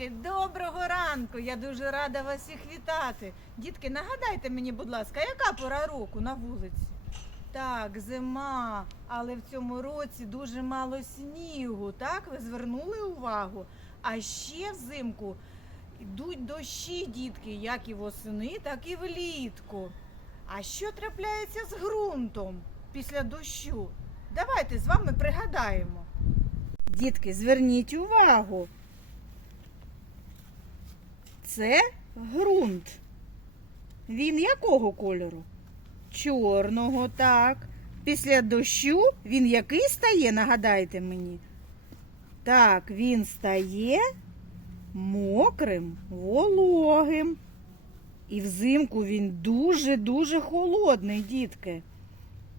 Дітки, доброго ранку! Я дуже рада вас всіх вітати. Дітки, нагадайте мені, будь ласка, яка пора року на вулиці? Так, зима, але в цьому році дуже мало снігу, так? Ви звернули увагу? А ще взимку йдуть дощі, дітки, як і восени, так і влітку. А що трапляється з ґрунтом після дощу? Давайте з вами пригадаємо. Дітки, зверніть увагу. Це ґрунт. Він якого кольору? Чорного, так. Після дощу він який стає, нагадайте мені? Так, він стає мокрим, вологим. І взимку він дуже-дуже холодний, дітки.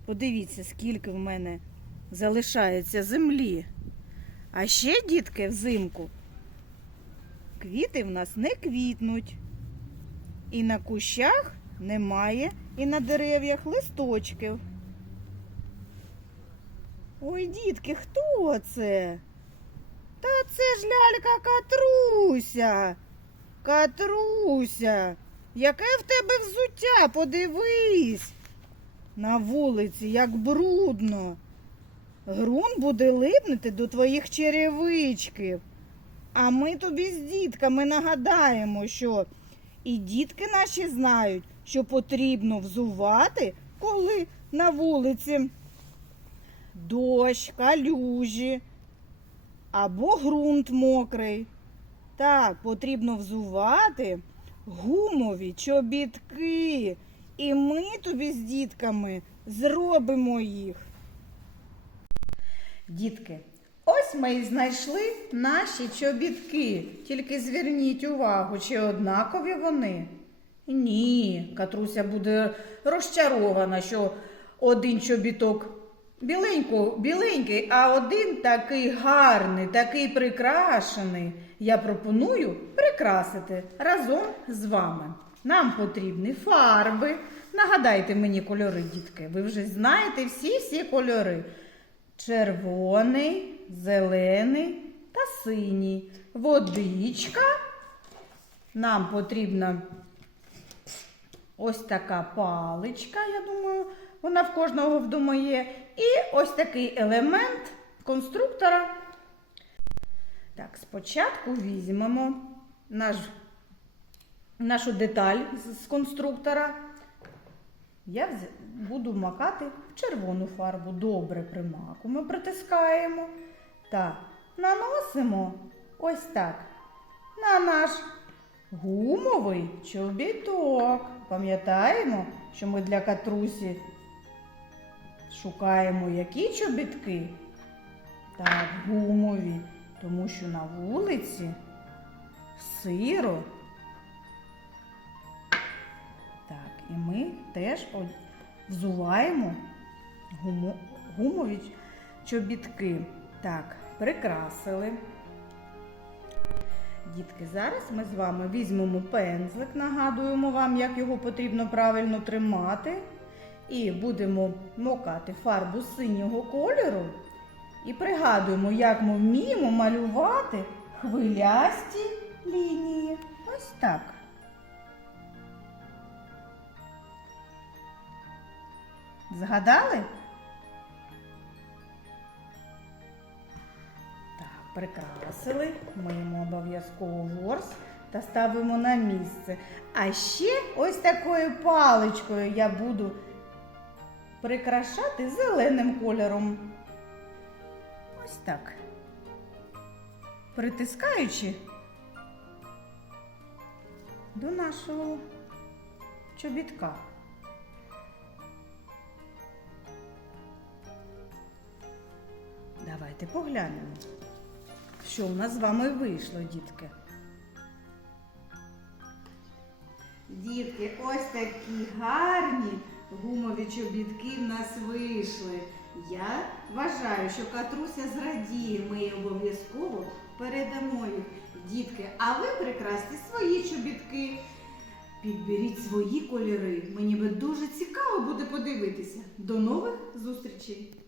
Подивіться, скільки в мене залишається землі. А ще, дітки, взимку квіти в нас не квітнуть. І на кущах немає, і на дерев'ях листочків. Ой, дітки, хто це? Та це ж лялька Катруся. Катруся, яке в тебе взуття? Подивись. На вулиці, як брудно. Грунт буде липнути до твоїх черевичків. А ми тобі з дітками нагадаємо, що і дітки наші знають, що потрібно взувати, коли на вулиці дощ, калюжі або ґрунт мокрий. Так, потрібно взувати гумові чобітки. І ми тобі з дітками зробимо їх. Дітки, ось ми і знайшли наші чобітки. Тільки зверніть увагу, чи однакові вони. Ні, Катруся буде розчарована, що один чобіток біленько, біленький, а один такий гарний, такий прикрашений. Я пропоную прикрасити разом з вами. Нам потрібні фарби. Нагадайте мені кольори, дітки. Ви вже знаєте всі-всі кольори червоний, зелений та синій. Водичка. Нам потрібна ось така паличка, я думаю, вона в кожного вдома є. І ось такий елемент конструктора. Так, спочатку візьмемо наш, нашу деталь з, конструктора. Я буду макати в червону фарбу. Добре примакуємо, притискаємо та наносимо ось так на наш гумовий чобіток. Пам'ятаємо, що ми для катрусі шукаємо які чобітки? Так, гумові, тому що на вулиці сиро. І ми теж взуваємо гумо- гумові чобітки. Так, прикрасили. Дітки, зараз ми з вами візьмемо пензлик, нагадуємо вам, як його потрібно правильно тримати. І будемо мокати фарбу синього кольору. І пригадуємо, як ми вміємо малювати хвилясті лінії. Ось так. Згадали? Так, прикрасили. Миємо обов'язково ворс та ставимо на місце. А ще ось такою паличкою я буду прикрашати зеленим кольором. Ось так. Притискаючи до нашого чобітка. Давайте поглянемо, що у нас з вами вийшло, дітки. Дітки, ось такі гарні гумові чобітки в нас вийшли. Я вважаю, що Катруся зрадіє, ми їй обов'язково передамо їх. Дітки, а ви прикрасьте свої чобітки. Підберіть свої кольори. Мені би дуже цікаво буде подивитися. До нових зустрічей!